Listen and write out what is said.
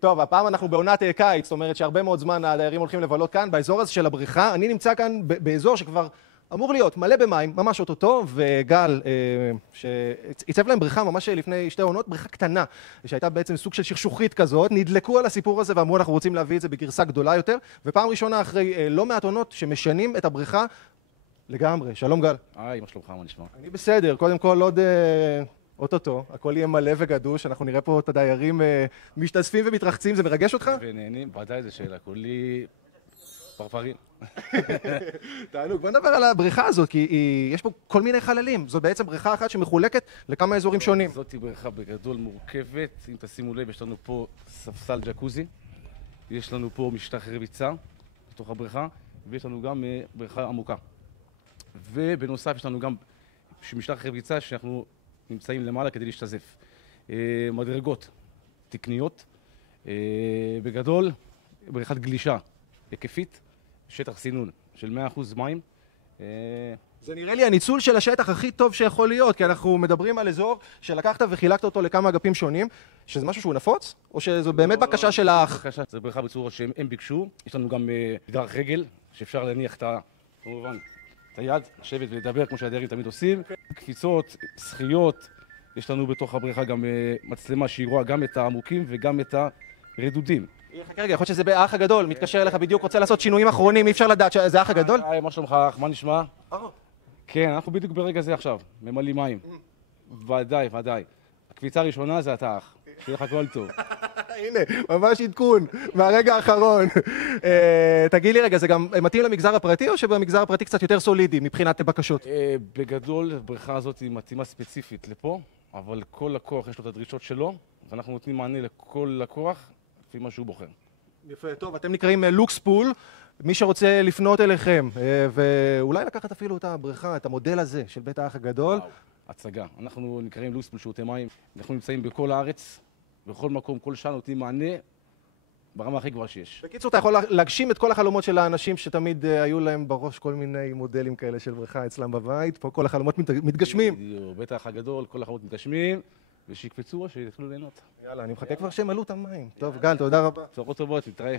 טוב, הפעם אנחנו בעונת קיץ, זאת אומרת שהרבה מאוד זמן הדיירים הולכים לבלות כאן, באזור הזה של הבריכה. אני נמצא כאן באזור שכבר אמור להיות מלא במים, ממש אוטוטו, וגל, שעיצב להם בריכה ממש לפני 2 עונות, בריכה קטנה, שהייתה בעצם סוג של שכשוכית כזאת, נדלקו על הסיפור הזה ואמרו אנחנו רוצים להביא את זה בגרסה גדולה יותר, ופעם ראשונה אחרי לא מעט עונות שמשנים את הבריכה לגמרי. שלום גל. היי, מה שלומך, מה נשמע? אני בסדר, קודם כל עוד אוטוטו, הכל יהיה מלא וגדוש, אנחנו נראה פה את הדיירים משתספים ומתרחצים, זה מרגש אותך? ונהנים, ודאי זה שאלה, כולי פרפרים. תענוג, בוא נדבר על הבריכה הזאת, כי יש פה כל מיני חללים, זאת בעצם בריכה אחת שמחולקת לכמה אזורים שונים. זאת בריכה בגדול מורכבת, אם תשימו לב, יש לנו פה ספסל ג'קוזי, יש לנו פה משטח רביצה בתוך הבריכה, ויש לנו גם בריכה עמוקה. ובנוסף יש לנו גם משטח רביצה שאנחנו נמצאים למעלה כדי להשתזף. מדרגות תקניות, בגדול בריכת גלישה היקפית, שטח סינון של 100% מים. זה נראה לי הניצול של השטח הכי טוב שיכול להיות, כי אנחנו מדברים על אזור שלקחת וחילקת אותו לכמה אגפים שונים, שזה משהו שהוא נפוץ? או שזו באמת בקשה של האח? זו בריכה בצורה שהם ביקשו. יש לנו גם דרך רגל, שאפשר להניח את כמובן את היד, לשבת ולדבר כמו שהדיירים תמיד עושים. קפיצות, שחיות, יש לנו בתוך הבריכה גם מצלמה שהיא רואה גם את העמוקים וגם את הרדודים. חכה רגע, יכול להיות שזה באח הגדול, מתקשר אליך בדיוק, רוצה לעשות שינויים אחרונים, אי אפשר לדעת שזה אח הגדול? היי, מה שלומך אח? מה נשמע? כן, אנחנו בדיוק ברגע זה עכשיו, ממלאים מים. ודאי, ודאי. הקפיצה הראשונה זה אתה אח, שיהיה לך כל טוב. הנה, ממש עדכון, מהרגע האחרון. תגיד לי רגע, זה גם מתאים למגזר הפרטי או שבמגזר הפרטי קצת יותר סולידי מבחינת בקשות? בגדול, הבריכה הזאת היא מתאימה ספציפית לפה, אבל כל לקוח יש לו את הדרישות שלו, ואנחנו נותנים מענה לכל לקוח לפי מה שהוא בוחר. יפה, טוב, אתם נקראים לוקספול, מי שרוצה לפנות אליכם, ואולי לקחת אפילו את הבריכה, את המודל הזה של בית האח הגדול. וואו, הצגה. אנחנו נקראים לוקספול שירותי מים, אנחנו נמצאים בכל הארץ, בכל מקום, כל שעה נותנים מענה ברמה הכי גבוהה שיש. בקיצור, אתה יכול להגשים את כל החלומות של האנשים שתמיד היו להם בראש כל מיני מודלים כאלה של בריכה אצלם בבית, פה כל החלומות מתגשמים. בית האח הגדול, כל החלומות מתגשמים, ושיקפצו, שיתחילו ליהנות. יאללה, אני מחכה כבר שהם עלו את המים. טוב, גל, תודה רבה. בשורות טובות, נתראה.